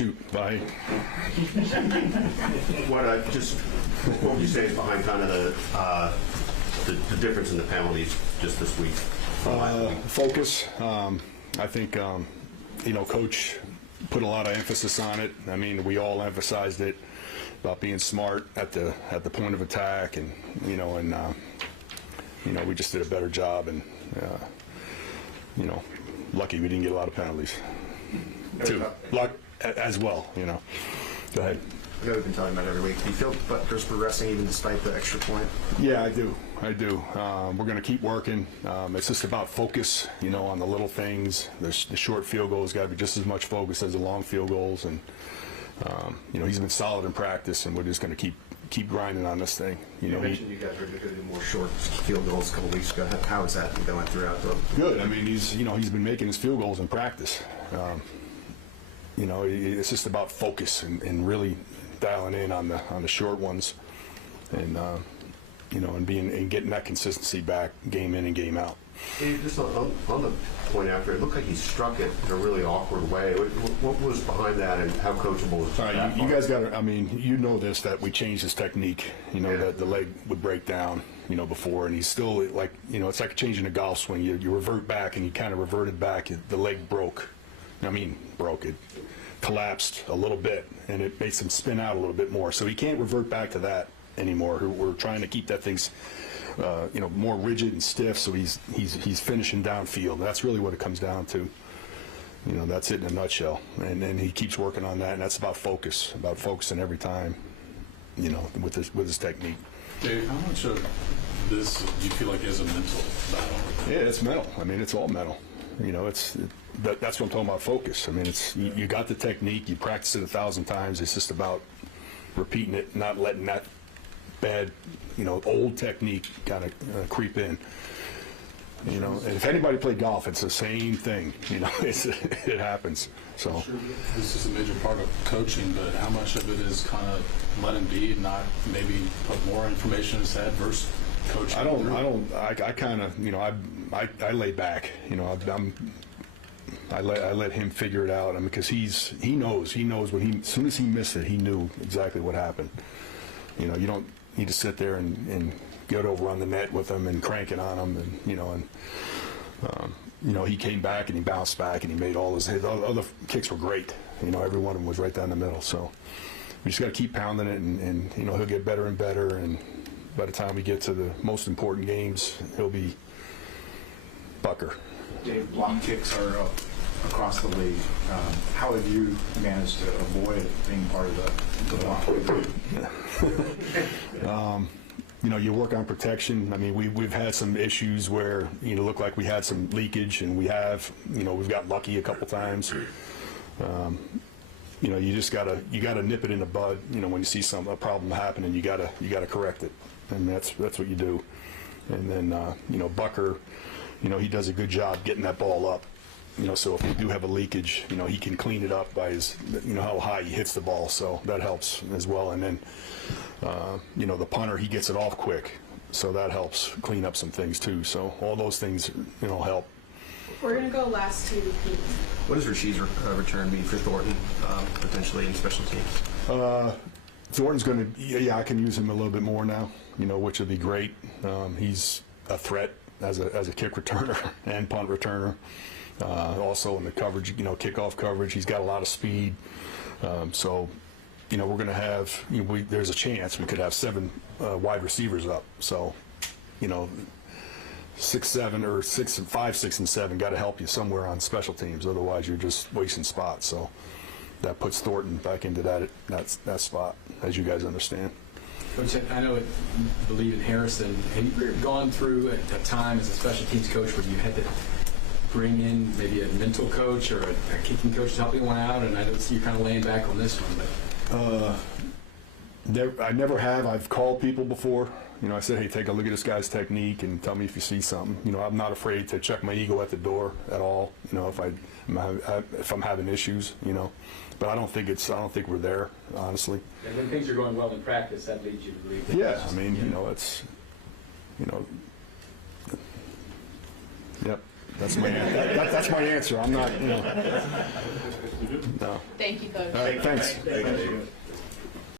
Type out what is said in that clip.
shoot, bye. What would you say is behind kind of the difference in the penalties just this week? Focus. I think Coach put a lot of emphasis on it. I mean, we all emphasized it about being smart at the point of attack, and we just did a better job, and lucky we didn't get a lot of penalties. Too. Luck as well. Go ahead. I know we've been talking about it every week. Do you feel Butker's progressing even despite the extra point? Yeah, I do. We're going to keep working. It's just about focus, on the little things. The short field goals got to be just as much focus as the long field goals, and he's been solid in practice, and we're just going to keep grinding on this thing. You mentioned you guys were going to do more short field goals a couple weeks ago. How has that been going throughout the? Good. I mean, he's been making his field goals in practice. It's just about focus and really dialing in on the short ones, and getting that consistency back game in and game out. Dave, just on the point after, it looked like he struck it in a really awkward way. What was behind that, and how coachable was that? You guys got to. I mean, this that we changed his technique. That the leg would break down. Before, and he's still like it's like changing a golf swing. You revert back, and he kind of reverted back. The leg broke. It collapsed a little bit, and it makes him spin out a little bit more. So he can't revert back to that anymore. We're trying to keep that thing's more rigid and stiff, so he's finishing downfield. That's really what it comes down to. That's it in a nutshell. And then he keeps working on that, and that's about focusing every time, with his technique. Dave, how much of this do you feel like is a mental battle? Yeah, it's mental. I mean, it's all mental. That's what I'm talking about, focus. I mean, you got the technique, you practice it 1,000 times. It's just about repeating it, not letting that bad, old technique kind of creep in. And if anybody played golf, it's the same thing. It happens. So this is a major part of coaching, but how much of it is kind of let him be and not maybe put more information in his head versus coaching? I kind of, I lay back. I let him figure it out. Because he knows when as soon as he missed it, he knew exactly what happened. You don't need to sit there and get over on the net with him and crank it on him, and he came back and he bounced back and he made all his other kicks were great. Every one of them was right down the middle. So we just got to keep pounding it, and he'll get better and better. And by the time we get to the most important games, he'll be Butker. Dave, block kicks are up across the league. How have you managed to avoid being part of the block? You work on protection. I mean, we've had some issues where look like we had some leakage, and we've got lucky a couple times. You just gotta nip it in the bud. When you see a problem happening, you gotta correct it, and that's what you do. And then Butker, he does a good job getting that ball up. So if we do have a leakage, he can clean it up by his, how high he hits the ball. So that helps as well. And then, the punter, he gets it off quick. So that helps clean up some things too. So all those things, help. We're going to go last two repeats. What does Rasheed's return mean for Thornton, potentially in special teams? Thornton's going to, I can use him a little bit more now, which would be great. He's a threat as a kick returner and punt returner. Also in the coverage, kickoff coverage, he's got a lot of speed. So, we're going to have, there's a chance we could have 7 wide receivers up. So, 6, 7, or 6 and 5, 6 and 7 got to help you somewhere on special teams. Otherwise, you're just wasting spots. So that puts Thornton back into that spot, as you guys understand. Coach, I know you believe in Harrison. Have you gone through a time as a special teams coach where you had to bring in maybe a mental coach or a kicking coach to help you one out? And I know you're kind of laying back on this one, but I never have. I've called people before. I said, hey, take a look at this guy's technique and tell me if you see something. I'm not afraid to check my ego at the door at all. If I'm having issues, but I don't think we're there, honestly. And when things are going well in practice, that leads you to believe that. Yeah, it's, yep. That's my that's my answer. I'm not, you know. No. Thank you, Coach. All right, thanks. Thank you.